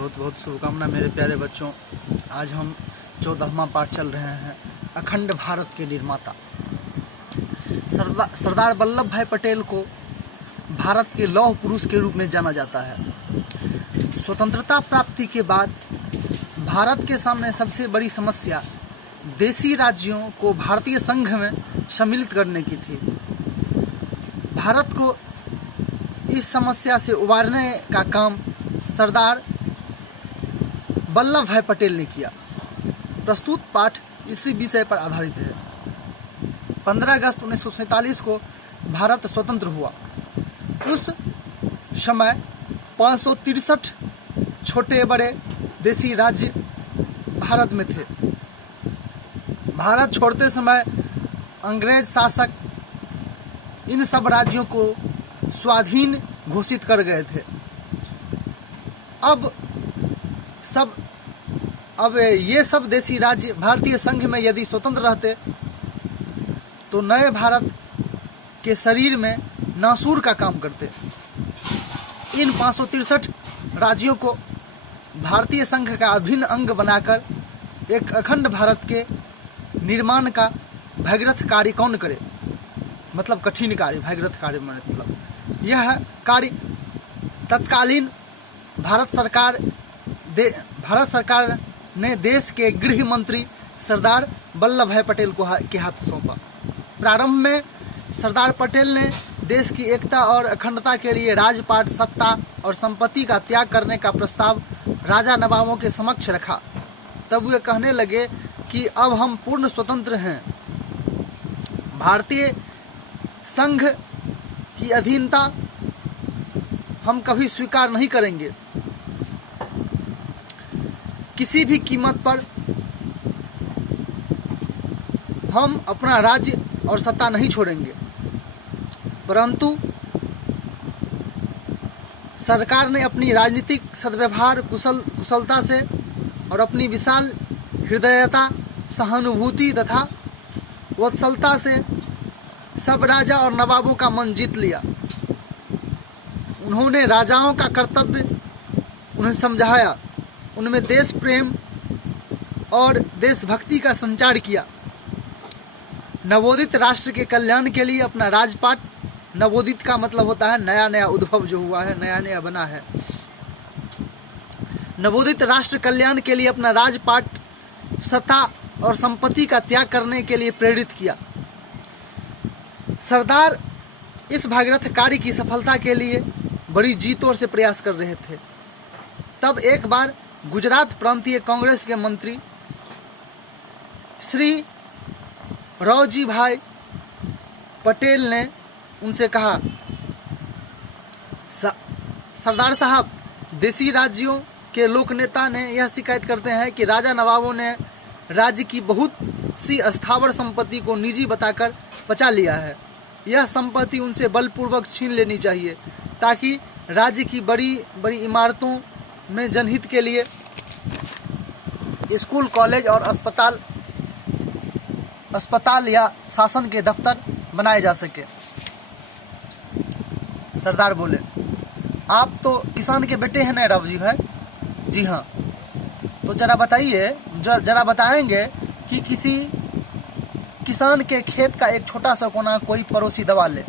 बहुत बहुत शुभकामना मेरे प्यारे बच्चों। आज हम 14वां पाठ चल रहे हैं, अखंड भारत के निर्माता। सरदार वल्लभ भाई पटेल को भारत के लौह पुरुष के रूप में जाना जाता है। स्वतंत्रता प्राप्ति के बाद भारत के सामने सबसे बड़ी समस्या देशी राज्यों को भारतीय संघ में सम्मिलित करने की थी। भारत को इस समस्या से उबारने का काम सरदार वल्लभ भाई पटेल ने किया। प्रस्तुत पाठ इसी विषय पर आधारित है। 15 अगस्त 1947 को भारत स्वतंत्र हुआ। उस समय 563 छोटे बड़े देशी राज्य भारत में थे। भारत छोड़ते समय अंग्रेज शासक इन सब राज्यों को स्वाधीन घोषित कर गए थे। अब ये सब देशी राज्य भारतीय संघ में यदि स्वतंत्र रहते तो नए भारत के शरीर में नासूर का काम करते। इन 563 राज्यों को भारतीय संघ का अभिन्न अंग बनाकर एक अखंड भारत के निर्माण का भगीरथ कार्य कौन करे, मतलब कठिन कार्य। भगीरथ कार्य मतलब यह कार्य तत्कालीन भारत सरकार ने देश के गृह मंत्री सरदार वल्लभ भाई पटेल के हाथ सौंपा। प्रारंभ में सरदार पटेल ने देश की एकता और अखंडता के लिए राजपाट, सत्ता और संपत्ति का त्याग करने का प्रस्ताव राजा नवाबों के समक्ष रखा। तब वे कहने लगे कि अब हम पूर्ण स्वतंत्र हैं, भारतीय संघ की अधीनता हम कभी स्वीकार नहीं करेंगे। किसी भी कीमत पर हम अपना राज्य और सत्ता नहीं छोड़ेंगे। परंतु सरकार ने अपनी राजनीतिक सद्व्यवहार, कुशलता से और अपनी विशाल हृदयता, सहानुभूति तथा वत्सलता से सब राजा और नवाबों का मन जीत लिया। उन्होंने राजाओं का कर्तव्य उन्हें समझाया, उनमें देश प्रेम और देशभक्ति का संचार किया। नवोदित राष्ट्र के कल्याण के लिए अपना राजपाट, नवोदित का मतलब होता है नया नया उद्भव जो हुआ है, नया नया बना है। नवोदित राष्ट्र कल्याण के लिए अपना राजपाट, सत्ता और संपत्ति का त्याग करने के लिए प्रेरित किया। सरदार इस भागीरथ कार्य की सफलता के लिए बड़ी जी तोड़ से प्रयास कर रहे थे। तब एक बार गुजरात प्रांतीय कांग्रेस के मंत्री श्री रावजी भाई पटेल ने उनसे कहा, सरदार साहब, देशी राज्यों के लोक नेता ने यह शिकायत करते हैं कि राजा नवाबों ने राज्य की बहुत सी अस्थावर संपत्ति को निजी बताकर बचा लिया है। यह संपत्ति उनसे बलपूर्वक छीन लेनी चाहिए ताकि राज्य की बड़ी बड़ी इमारतों में जनहित के लिए स्कूल, कॉलेज और अस्पताल या शासन के दफ्तर बनाए जा सके। सरदार बोले, आप तो किसान के बेटे हैं ना रावजी भाई? जी हाँ। तो जरा बताइए, जरा बताएंगे कि किसी किसान के खेत का एक छोटा सा कोना कोई पड़ोसी दबा ले,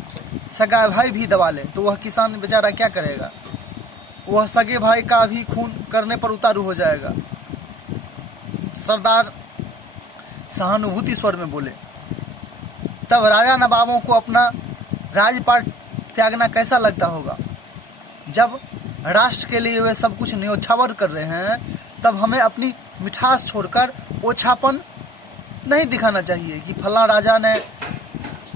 सगा भाई भी दबा ले, तो वह किसान बेचारा क्या करेगा? वह सगे भाई का भी खून करने पर उतारू हो जाएगा। सरदार सहानुभूति स्वर में बोले। तब राजा नवाबों को अपना राजपाट त्यागना कैसा लगता होगा? जब राष्ट्र के लिए वे सब कुछ न्योछावर कर रहे हैं, तब हमें अपनी मिठास छोड़कर ओछापन नहीं दिखाना चाहिए कि फला राजा ने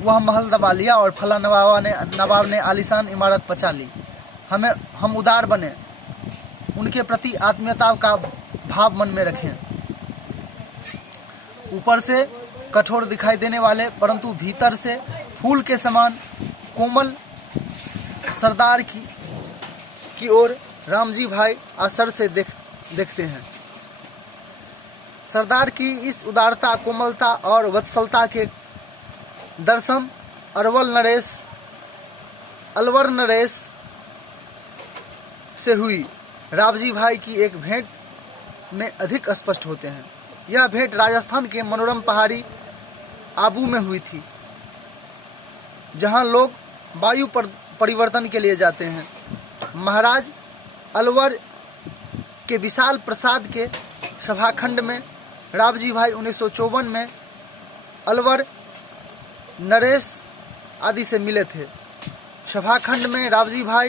वह महल दबा लिया और फला नवाब ने आलीशान इमारत बचा ली। हम उदार बने, उनके प्रति आत्मीयता का भाव मन में रखें। ऊपर से कठोर दिखाई देने वाले परंतु भीतर से फूल के समान कोमल सरदार की ओर रामजी भाई आसर से देखते हैं। सरदार की इस उदारता, कोमलता और वत्सलता के दर्शन अलवर नरेश से हुई। रावजी भाई की एक भेंट में अधिक स्पष्ट होते हैं। यह भेंट राजस्थान के मनोरम पहाड़ी आबू में हुई थी, जहां लोग वायु परिवर्तन के लिए जाते हैं। महाराज अलवर के विशाल प्रसाद के सभाखंड में रावजी भाई 1954 में अलवर नरेश आदि से मिले थे। सभाखंड में रावजी भाई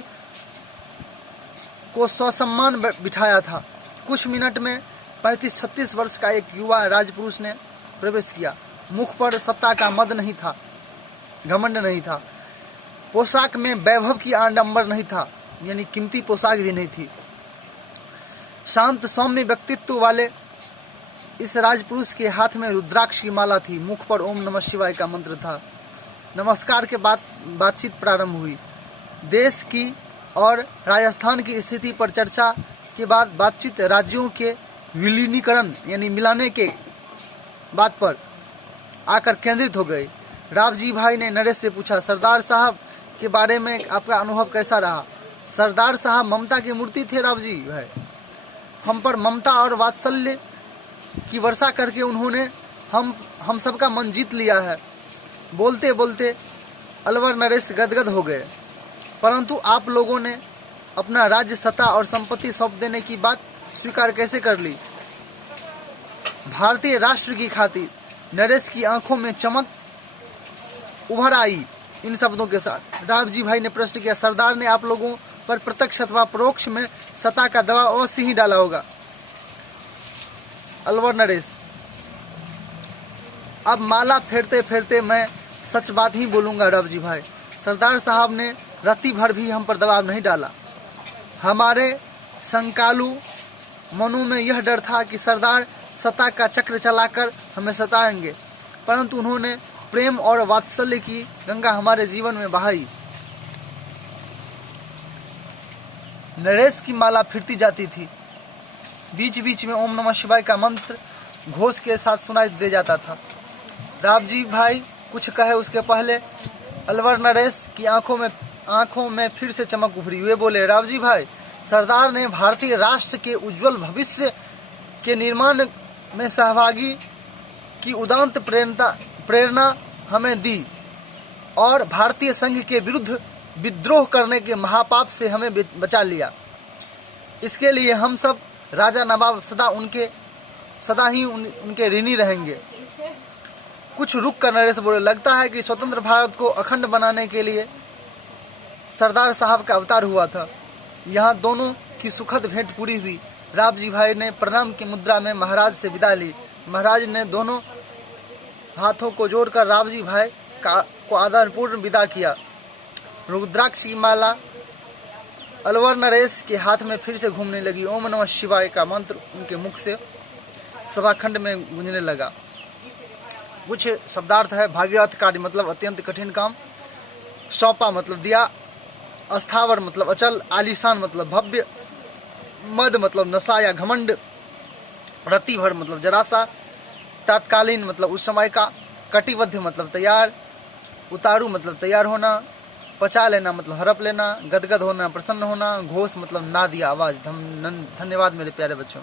को ससम्मान बिठाया था। कुछ मिनट में 35-36 वर्ष का एक युवा राजपुरुष ने प्रवेश किया। मुख पर सत्ता का मद नहीं था, घमंड नहीं था। पोशाक में वैभव की आडंबर नहीं था, यानी कीमती पोशाक भी नहीं थी। शांत सौम्य व्यक्तित्व वाले इस राजपुरुष के हाथ में रुद्राक्ष की माला थी। मुख पर ओम नमः शिवाय का मंत्र था। नमस्कार के बाद बातचीत प्रारंभ हुई। देश की और राजस्थान की स्थिति पर चर्चा के बाद बातचीत राज्यों के विलीनीकरण यानी मिलाने के बात पर आकर केंद्रित हो गई। रावजी भाई ने नरेश से पूछा, सरदार साहब के बारे में आपका अनुभव कैसा रहा? सरदार साहब ममता की मूर्ति थे। रावजी भाई, हम पर ममता और वात्सल्य की वर्षा करके उन्होंने हम सबका मन जीत लिया है। बोलते बोलते अलवर नरेश गदगद हो गए। परंतु आप लोगों ने अपना राज्य, सत्ता और संपत्ति सौंप देने की बात स्वीकार कैसे कर ली? भारतीय राष्ट्र की खातिर नरेश की आंखों में चमक उभर आई। इन शब्दों के साथ रावजी भाई ने प्रश्न किया, सरदार ने आप लोगों पर प्रत्यक्ष अथवा परोक्ष में सत्ता का दबाव अवश्य ही डाला होगा। अलवर नरेश, अब माला फेरते फेरते मैं सच बात ही बोलूंगा रावजी भाई। सरदार साहब ने रत्ती भर भी हम पर दबाव नहीं डाला। हमारे संकालू मनों में यह डर था कि सरदार सत्ता का चक्र चलाकर हमें सताएंगे, परंतु उन्होंने प्रेम और वात्सल्य की गंगा हमारे जीवन में बहाई। नरेश की माला फिरती जाती थी। बीच बीच में ओम नमः शिवाय का मंत्र घोष के साथ सुनाई दे जाता था। रावजी भाई कुछ कहे उसके पहले अलवर नरेश की आंखों में फिर से चमक उभरी। वे बोले, रावजी भाई, सरदार ने भारतीय राष्ट्र के उज्जवल भविष्य के निर्माण में सहभागी की उदात्त प्रेरणा हमें दी और भारतीय संघ के विरुद्ध विद्रोह करने के महापाप से हमें बचा लिया। इसके लिए हम सब राजा नवाब सदा ही उनके ऋणी रहेंगे। कुछ रुक कर नरेश बोले, लगता है कि स्वतंत्र भारत को अखंड बनाने के लिए सरदार साहब का अवतार हुआ था। यहाँ दोनों की सुखद भेंट पूरी हुई। रावजी भाई ने प्रणाम की मुद्रा में महाराज से विदा ली। महाराज ने दोनों हाथों को जोड़कर रावजी भाई को आदरपूर्ण विदा किया। रुद्राक्ष की माला अलवर नरेश के हाथ में फिर से घूमने लगी। ओम नमः शिवाय का मंत्र उनके मुख से सभाखंड में गूंजने लगा। कुछ शब्दार्थ है। भागीरथ कार्य मतलब अत्यंत कठिन काम। सौंपा मतलब दिया। अस्थावर मतलब अचल। आलीशान मतलब भव्य। मद मतलब नशा या घमंड। रति भर मतलब जरासा। तत्कालीन मतलब उस समय का। कटिबद्ध मतलब तैयार। उतारू मतलब तैयार होना। पचा लेना मतलब हड़प लेना। गदगद होना प्रसन्न होना। घोष मतलब नाद या आवाज। धन्यवाद मेरे प्यारे बच्चों।